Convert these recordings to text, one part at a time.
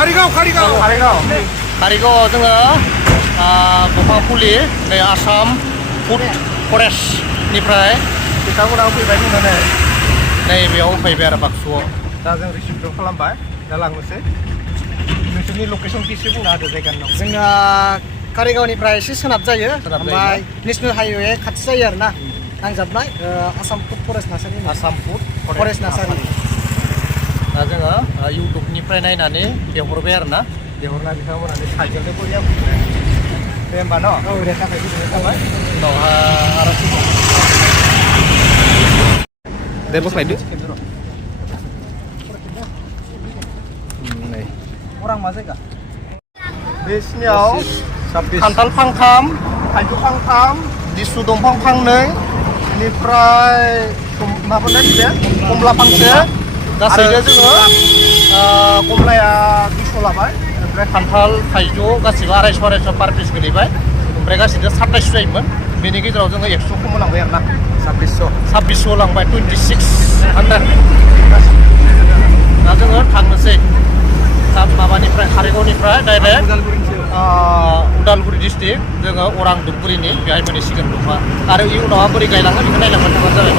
कारिगाव जोङो दंफां फुलि नै आसाम फुड फरेस्टनिफ्राय बिथांमोना फैबाय होननानै नै बेयाव फैबाय आरो बाक्सुआव दा जों रिसिप्ट खालामबाय दा लांनोसै नोंसोरनि लकेसनखौ एसे बुंना होदो जायगानि नाम जोंना कारिगावनिफ्राय एसे सोनाब जायो ओमफ्राय नेसनेल हाइवे खाथि जायो आरो ना नांजाबनाय Assam food forest nursery Assam food forest nursery दा जोङो इउटुबनिफ्राय नायनानै बेहरबाय आरो ना बेहरना बिथांमोना साइकेलजों फैया दे होमबा न' औ दे थाखाय गोजोननाय थाबाय उनावहा आरो दे बोख्लायदो orang मा जायगा बिसिनियाव खान्थाल फांथाम थाइजौ फांथाम लिसु दंफां फांनै बेनिफ्राय माबानाय बे कमला फांसे गासैबो जोङो कमलाया 200 लाबाय ओमफ्राय खान्थाल थाइजौ गासैबो 250 पार पिस गोलैबाय ओमफ्राय गासैबो 27 जायोमोन बेनि गेजेराव जोङो 100 खम लांबाय आरो ना 2600 लांबाय 2600 दा जोङो थांनोसै माबानिफ्राय कारिगावनिफ्राय डाइरेक्ट उदालगुरि डिस्ट्रिक्ट जोङो अरां धुपगुरिनि बेहाय मोनहैसिगोन दंफां आरो इयुनावहा बोरै गायलाङो बेखौ नायलांबाय थाबानो जाबाय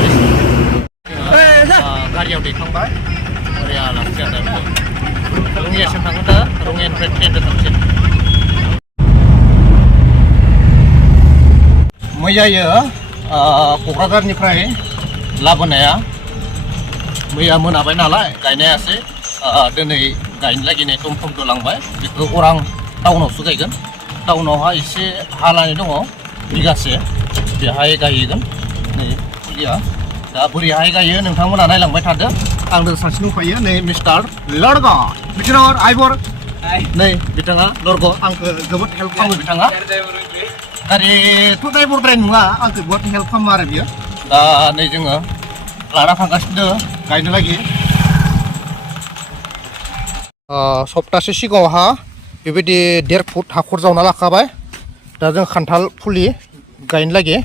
गारियाव दैखांबाय ओरै लांसै आरो रङियासिम थांगोन दा रङियानिफ्राय ट्रेनजों थांसै मैयायो क'क्राझारनिफ्राय लाबोनाया मैया मोनाबाय नालाय गायनायासै दिनै गायनो लागिनाय टमटमखौ लांबाय बेखौ अरां टाउनावसो गायगोन टाउनावहा एसे हा लानाय दङ बिगासे बेहाय गायगोन नै फुलिया दा बोरैहाय गायो नोंथांमोना नायलांबाय थादो आंनो सानसे दंफायो नै मिस्टार लर्ग बिथाङा आइबर नै बिथाङा लर्ग आंखौ जोबोद हेल्प खालामो बिथाङा गारिथ' ड्राइभारद्राय नङा आंखौ बहुत हेल्प खालामो आरो बियो दा नै जोङो लाना थांगासिनो गायनो लागि सप्तासे सिगाङावहा बेबायदि 1.5 फुट हाखर जावना लाखाबाय दा जों खान्थाल फुलि गायनो लागि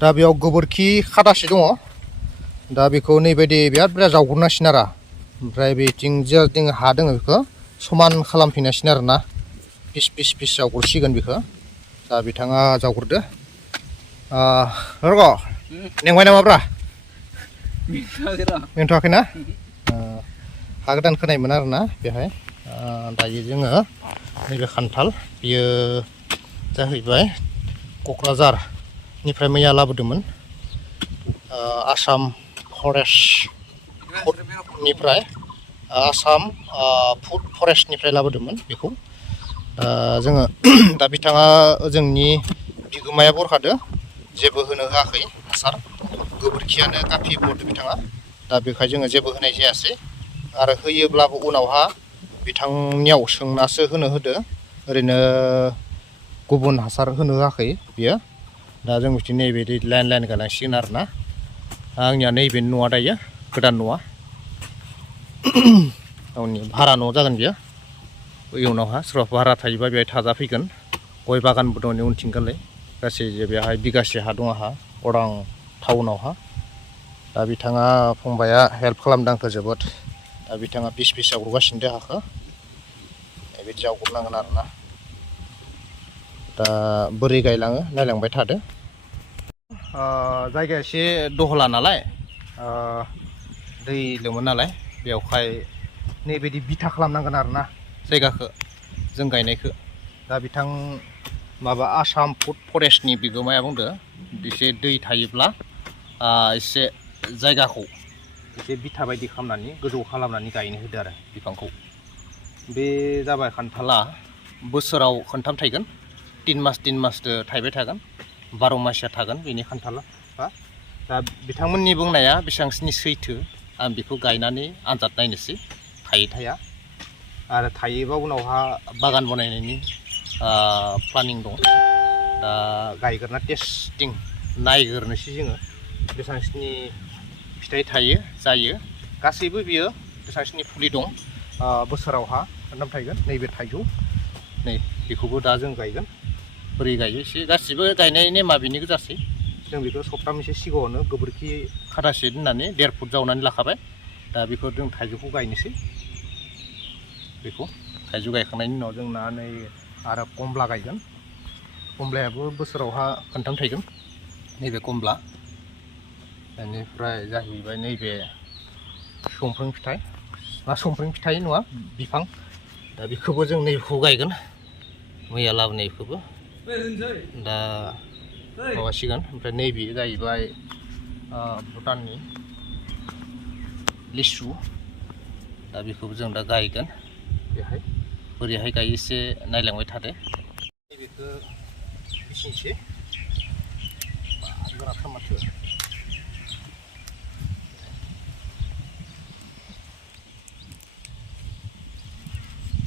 दा बेयाव गोबोरखि खादासे दङ दा बेखौ नैबायदि बिराद बुरजा जावग्रोनांसिगोन आरो ओमफ्राय बेथिं जों हा दङ बेखौ समान खालामफिननांसिगोन आरो ना पिस जावग्रोसिगोन बेखौ दा बिथाङा जावग्रोदो रग' नेंबाय नामाब्रा मेंथ'वाखैना हा गोदान खोनायमोन आरो ना बेहाय दायो जोङो नैबे खान्थाल बियो जाहैबाय क'क्राझारनिफ्राय मैया लाबोदोंमोन आसाम फरेस्टनिफ्राय आसाम फुड फरेस्टनिफ्राय लाबोदोंमोन बेखौ जोङो दा बिथाङा जोंनि बिगोमाया बरखादो जेबो होनो होआखै हासार गोबोरखियानो काफि बरदो बिथाङा दा बेखाय जोङो जेबो होनाय जायासै आरो होयोब्लाबो उनावहा बिथांनियाव सोंनासो होनो होदो ओरैनो गुबुन हासार होनो होआखै बियो दा जों बिथिं नैबे लाइन गायलांसिगोन आरो ना आंनिया नैबे न'आ दायो गोदान न'आ गावनि भारा न' जागोन बियो इयुनावहा सोरबा भारा थायोबा बेहाय थाजाफैगोन गय बागानबो दङ उनथिंगालै गासै बेहाय बिगासे हा दङ आंहा अरां टाउनावहा दा बिथाङा फंबाया हेल्प खालामदों आंखौ जोबोद दा बिथाङा पिस जावग्रोगासिनो हाखौ बेबायदि जावग्रोनांगोन आरो ना दा बोरै गायलाङो नायलांबाय थादो जायगाया एसे दहला नालाय दै लोमो नालाय बेवहाय नैबायदि बिथा खालामनांगोन आरो ना जायगाखौ जों गायनायखौ दा बिथां माबा आसाम फुड फरेस्टनि बिगोमाया बुंदो एसे दै थायोब्ला एसे जायगाखौ एसे बिथा बायदि खालामनानै गोजौ खालामनानै गायनो होदो आरो बिफांखौ बे जाबाय खान्थाला बोसोराव खनथाम थायगोन 3 मासदो थायबाय थागोन 12 मासिया थागोन बेनि खान्थाला दा बिथांमोननि बुंनाया बेसेबांसिनि सैथो आं बेखौ गायनानै आनजाद नायनोसै थाया आरो थायोबा उनावहा बागान बनायनायनि प्लानिं दं दा गायग्रोना टेस्टिं नायग्रोनोसै जोङो बेसेबांसिनि फिथाइ थायो जायो गासैबो बियो बेसेबांसिनि फुलि दं बोसोरावहा खनथाम थायगोन नैबे थाइजौ नै बेखौबो दा जों गायगोन बोरै गायो एसे गासिबो गायनाय नेमा बेनि गोजासै जों बेखौ सप्ता मोनसे सिगाङावनो गोबोरखि खादासे दोननानै 1.5 फुट जावनानै लाखाबाय दा बेखौ जों थाइजौखौ गायनोसै बेखौ थाइजौ गायखांनायनि उनाव जोंना नै आरो कमला गायगोन कमलायाबो बोसोरावहा खनथाम थायगोन नैबे कमला बेनिफ्राय जाहैबाय नैबे समफ्रें फिथाइ समफ्रें फिथाइ नङा बिफां दा बेखौबो जों नैबेखौ गायगोन मैया लाबोनायखौबो दा माबासिगोन ओमफ्राय नैबे जाहैबाय भुटाननि लिसु दा बेखौबो जों दा गायगोन बेहाय बोरैहाय गायो एसे नायलांबाय थादो नैबेखौ बिसिनोसै गोराथार माथो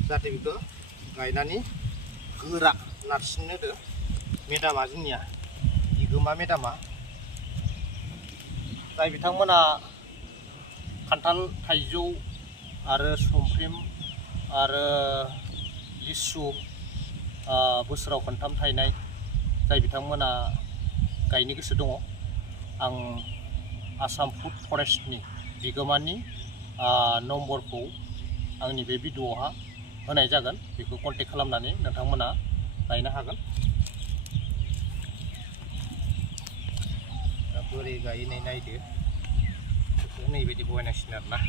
जाहाथे बेखौ गायनानै गोरा नारसिननो होदो मेदामा जोंनिया बिगोमा मेदामा जाय बिथांमोना खान्थाल थाइजौ आरो समफ्रेम आरो लिसु बोसोराव खनथाम थायनाय जाय बिथांमोना गायनो गोसो दङ आं आसाम फुड फरेस्टनि बिगोमानि नम्बरखौ आंनि बे भिडिअ'आवहा होनाय जागोन बेखौ कन्टेक्ट खालामनानै नोंथांमोना गायनो हागोन दा बोरै गायनाय नायदो बेखौ नैबायदि बहायनांसिगोन आरोना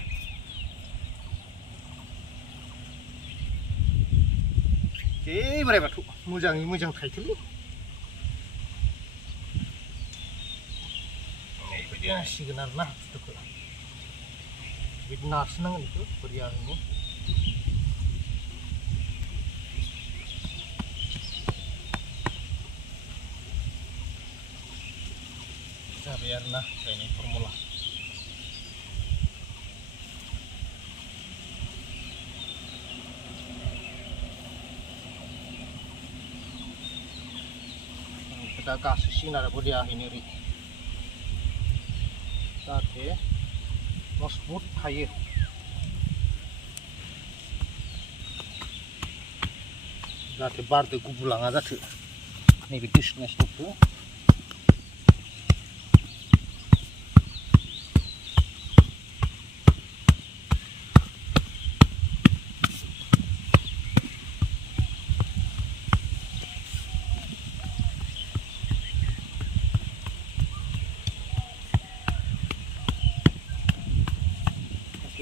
जै बोराइ बाथौ मोजाङै मोजां थाइथोलै नैबायदि नांसिगोन आरोना बुस्थुखौ बिदि नारसिननांगोन बेखौ बोरियानो जाबाय आरोना गायनाय फर्मुला दा गासैसिगोन आरो बोरियाहैनो ओरै जाहाथे मजबुत थायो जाहाथे बारदो गुबुलाङा जाथो नैबे डिसटेन्सखौ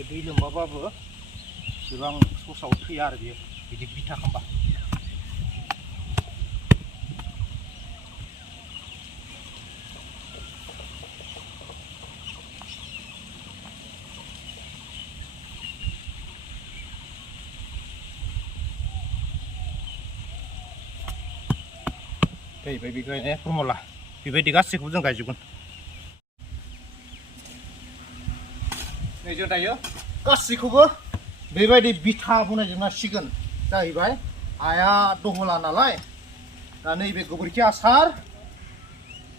दै लोमबाबाबो एसेबां ससाव थैया आरो बेयो बिदि बिथा खालामबा जाहैबाय बे गायनाय फर्मुला बेबायदि गासैखौबो जों गायजोबगोन नै जों दायो गासैखौबो बेबायदि बिथा बनायजोबनांसिगोन जाहैबाय हाया दहला नालाय दा नैबे गोबोरखि हासार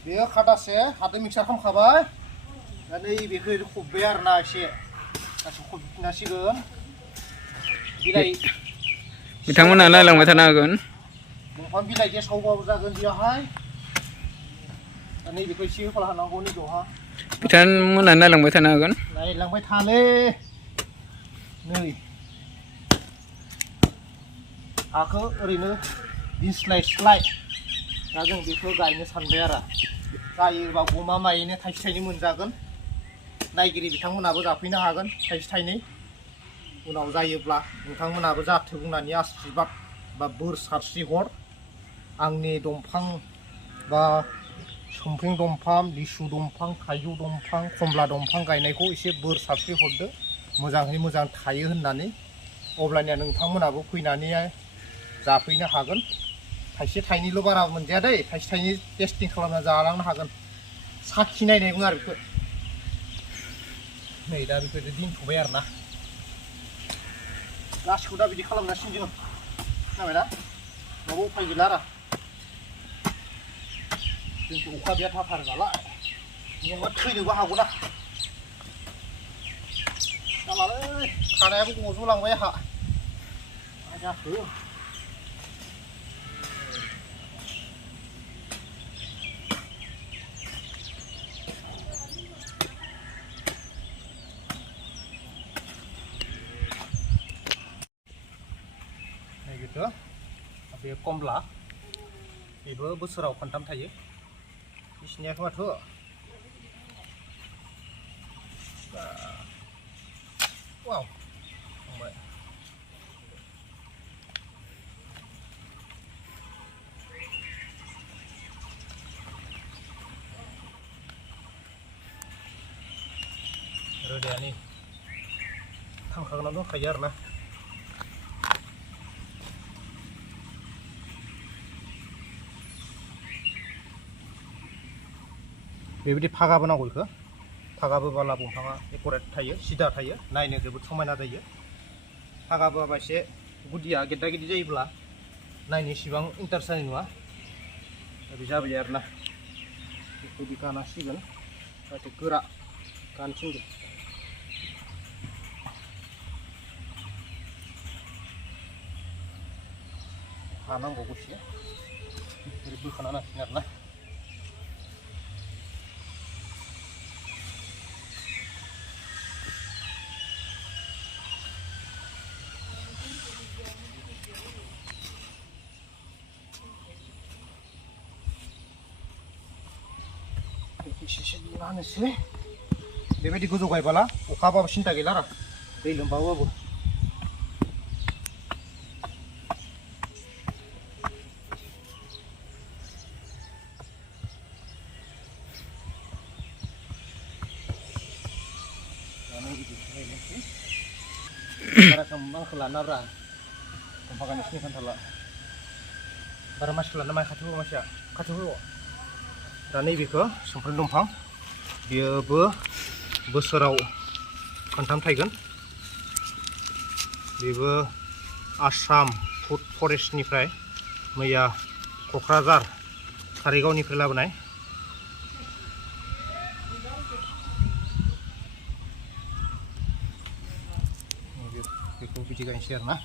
बेयो खादासे हाजों मिक्सार खालामखाबाय दा नैबेखौ खब्बाय आरोना एसे गासैखौ खबफिननांसिगोन बिलाइ बिथांमोना नायलांबाय थानो हागोन दंफां बिलाइ गेसावबाबो जागोन बेयावहाय दा नैबेखौ एसे होफाला होनांगौ नैबेयावहा बिथांमोना नायलांबाय थानो हागोन नायलांबाय थालै नै हाखौ ओरैनो दिस्लायस्लाय दा जों बेखौ गायनो सानबाय आरो जायोबा गमा मायैनो थाइसे थाइनै मोनजागोन नायगिरि बिथांमोनाबो जाफैनो हागोन थाइसे थाइनै उनाव जायोब्ला नोंथांमोनाबो जाथो बुंनानै आशीर्बाद बा बोर सारस्रि हर आंनि दंफां बा समफ्रें दंफां लिसु दंफां थाइजौ दंफां कमला दंफां गायनायखौ एसे बोर सारस्रि हरदो मोजाङै मोजां थायो होननानै अब्लानिया नोंथांमोनाबो फैनानै जाफैनो हागोन थाइसे थाइनैल' बारा मोनजाया दै थाइसे थाइनै टेस्टिं खालामना जालांनो हागोन साखि नायनाय बुङो आरो बेखौ नै दा बेखौ दोनथ'बाय आरोना गासिखौ दा बिदि खालामनांसिगोन जों खोनाबायना माबा उफाय गैला आरो जोंथ' अखा बिराद हाथारो नालाय नङाबा थैनोबो हागौ ना जालालै खानायाबो गज'लांबाय आंहा मा जाखो बेथ' बे कमला बेबो बोसोराव खनथाम थायो बिसिनियाथ' माथो वाव फंबाय रोदायानि थांखागोनाव दंखायो आरोना बेबायदि फागाबो नांगौ बेखौ फागाबो बाला दंफाङा एकुरेट थायो सिदा थायो नायनो जोबोद समायना जायो फागाबो एसे गुदिया गेद्दा गेद्दि जायोब्ला नायनो इसिबां इन्टारेस्ट जानाय नङा बे जाबाय आरोना बेबायदि गानांसिगोन जाहाथे गोरा गानथिंगोन हानांगौ गसे ओरै बोखाना नांसिगोन आरोना लानोसै बेबायदि गोजौ गायबाला अखा हाबाबो सिन्था गैला आरो दै लोमबाबाबो बारा आंखौ लानाब्रा दंफां गायनायनि खोन्थाला बारा मानसिखौ लाना माइ खाथियाव मानसिया खाथियाव दा नैबेखौ सुमफ्राम दंफां बेयोबो बोसोराव खनथाम थायगोन बेबो आसाम फुड फरेस्टनिफ्राय मैया क'क्राझार कारिगावनिफ्राय लाबोनाय बेखौ बिदि गायनोसै आरोना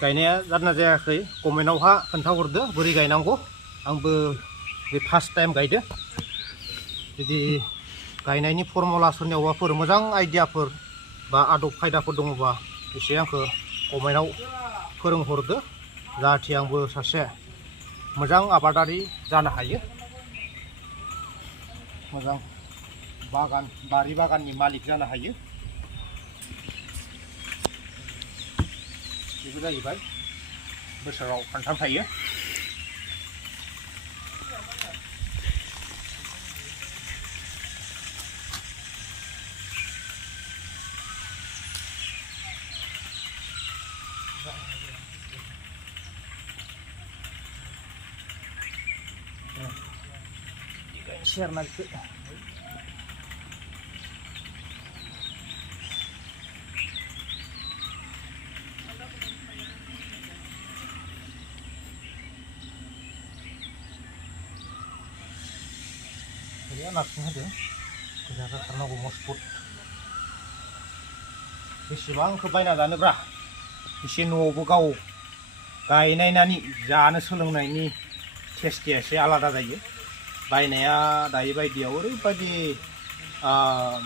गायनाया जादोंना जायाखै कमेन्टआवहा खोन्थाहरदो बोरै गायनांगौ आंबो बे फार्स्ट टाइम गायदो जुदि गायनायनि फर्मुला सोरनियावबाफोर मोजां आइडियाफोर बा आदब खायदाफोर दङबा एसे आंखौ कमेन्टआव फोरोंहरदो जाहाथे आंबो सासे मोजां आबादारि जानो हायो मोजां बागान बारि बागाननि मालिक जानो हायो बेबो जाहैबाय बोसोराव खनथाम थायो share nanti ini langsung aja jaga karena gue mau sport बेसेबां बायना जानोब्रा एसे न'आवबो गाव गायनायनानै जानो सोलोंनायनि टेस्टआ एसे आलादा जायो बायनाया दायो बायदियाव ओरैबायदि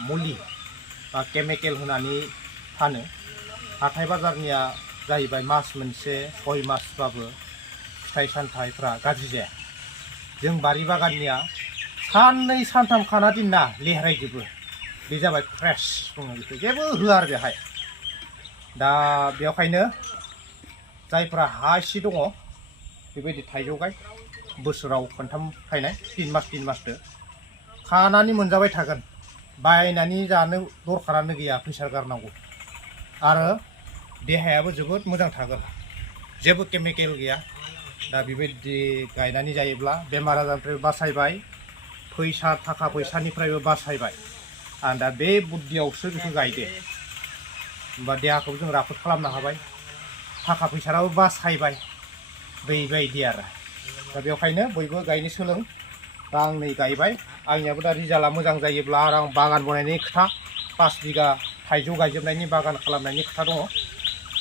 मुलि बा केमिकेल होनानै फानो हाथाय बाजारनिया जाहैबाय मास मोनसे 6 मासबाबो फिथाइ सामथाइफ्रा गाज्रि जाया जों बारि बागाननिया साननै सानथाम खाना दिनना लेहरायजोबो बे जाबाय फ्रेश बुङो बेखौ जेबो होआ आरो बेहाय दा बेवहायनो जायफ्रा हा एसे दङ बेबायदि थाइजौ गाय बोसोराव खनथाम थायनाय 3 मासदो खानानै मोनजाबाय थागोन बायनानै जानो दरखारानो गैया फैसा गारनांगौ आरो देहायाबो जोबोद मोजां थागोन जेबो केमिकेल गैया दा बेबायदि गायनानै जायोब्ला बेमार आजारनिफ्राय बासायबाय फैसा थाखा फैसानिफ्रायबो बासायबाय आं दा बे बुद्धियावसो बेखौ गायदो होमबा देहाखौ जों राफोद खालामनो हाबाय थाखा फैसायाबो बासायबाय बेबायदि आरो दा बेवहायनो बयबो गायनो सोलों दा आं नै गायबाय आंनियाबो दा रिजाल्टआ मोजां जायोब्ला आरो आं बागान बनायनायनि खोथा 5 बिगा थाइजौ गायजोबनायनि बागान खालामनायनि खोथा दङ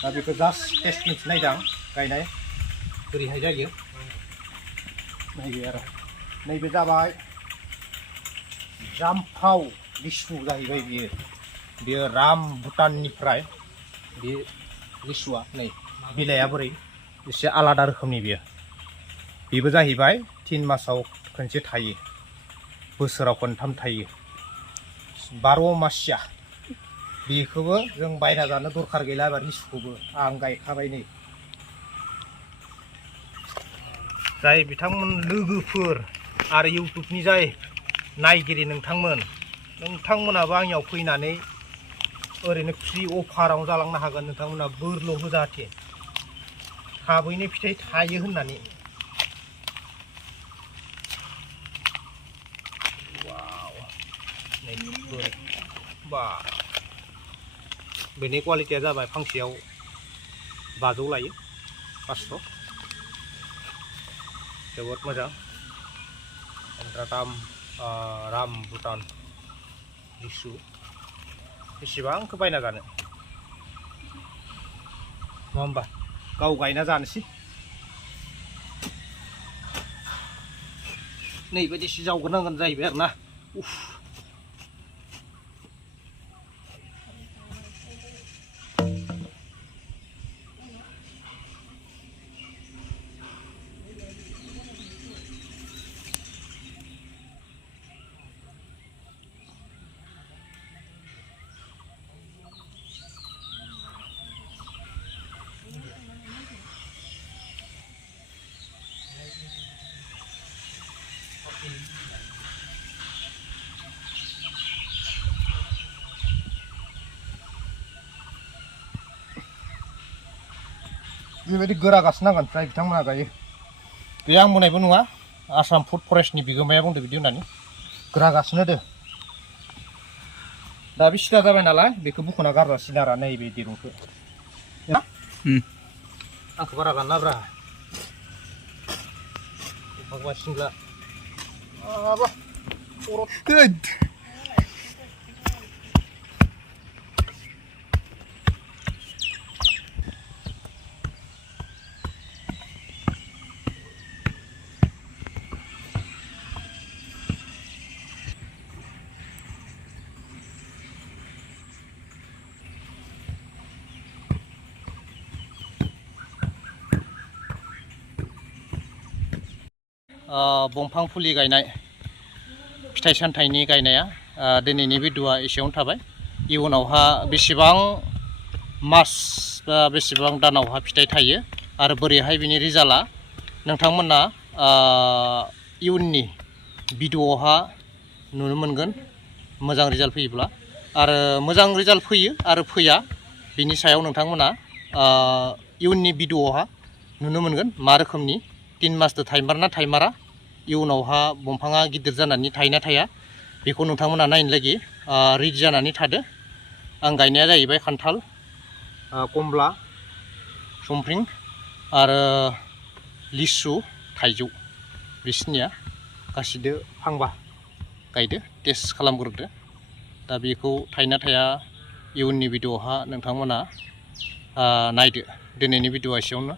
दा बेखौ जास्ट टेस्ट नायदां गायनाय बोरैहाय जायो नैबे आरो नैबे जाबाय जामफाव लिसु जाहैबाय बियो राम भुटाननिफ्राय बे लिसुआ नै बिलाइआ बोरै एसे आलादा रोखोमनि बेबो जाहैबाय 3 मासाव खनसे थायो बोसोराव खनथाम थायो 12 मासिया बेखौबो जों बायना जानो दरखार गैला एबार लिसुखौबो आं गायखाबाय नै जाय बिथांमोन लोगोफोर आरो इउटुबनि जाय नायगिरि नोंथांमोनाबो आंनियाव फैनानै ओरैनो फ्रि अफाराव जालांनो हागोन नोंथांमोना बोरल' हो जाहाथे थाबैनो फिथाइ थायो होननानै वाव नै बोरै बा बेनि क्वालिटिया जाबाय फांसेयाव 500 लायो 500 जोबोद मोजां राम भुटान लिसु बेसेबांखौ बायना जानो नङा होमबा गाव गायना जानोसै नैबायदिसो जावग्रोनांगोन जाहैबाय आरोना उफ बेबायदि गोरा गासनांगोन जाय बिथांमोना गायो बे आं बुंनायबो नङा आसाम फुड फरेस्टनि बिगोमाया बुंदों बिदि होननानै गोरा गासनो दो दा बे सिदा जाबाय नालाय बेखौ बुख'ना गारजासिनो आरो नैबे दिरुंखौ आंखौ बारा गाननाब्रा भगवान सिंग्ला बंफां फुलि गायनाय फिथाइ सामथाइनि गायनाया दिनैनि भिडिअ'आ एसेयावनो थाबाय इयुनावहा बेसेबां मास बा बेसेबां दानावहा फिथाइ थायो आरो बोरैहाय बिनि रिजाल्टआ नोंथांमोना इयुननि भिडिअ'आवहा नुनो मोनगोन मोजां रिजाल्ट फैयोब्ला आरो मोजां रिजाल्ट फैयो आरो फैया बिनि सायाव नोंथांमोना इयुननि भिडिअ'आवहा नुनो मोनगोन मा रोखोमनि 3 मासजों थाइमारना थाइमारा इयुनावहा दंफाङा गिदिर जानानै थायोना थाया बेखौ नोंथांमोना नायनो लागि रेडि जानानै थादो आं गायनाया जाहैबाय खान्थाल कमला समफ्रिं आरो लिसु थाइजौ बिसनिया गासिदो फांबा गायदो टेस्ट खालामग्रोदो दा बेखौ थाइना थाया इयुननि भिडिअ'आवहा नोंथांमोना नायदो दिनैनि भिडिअ'आ एसेयावनो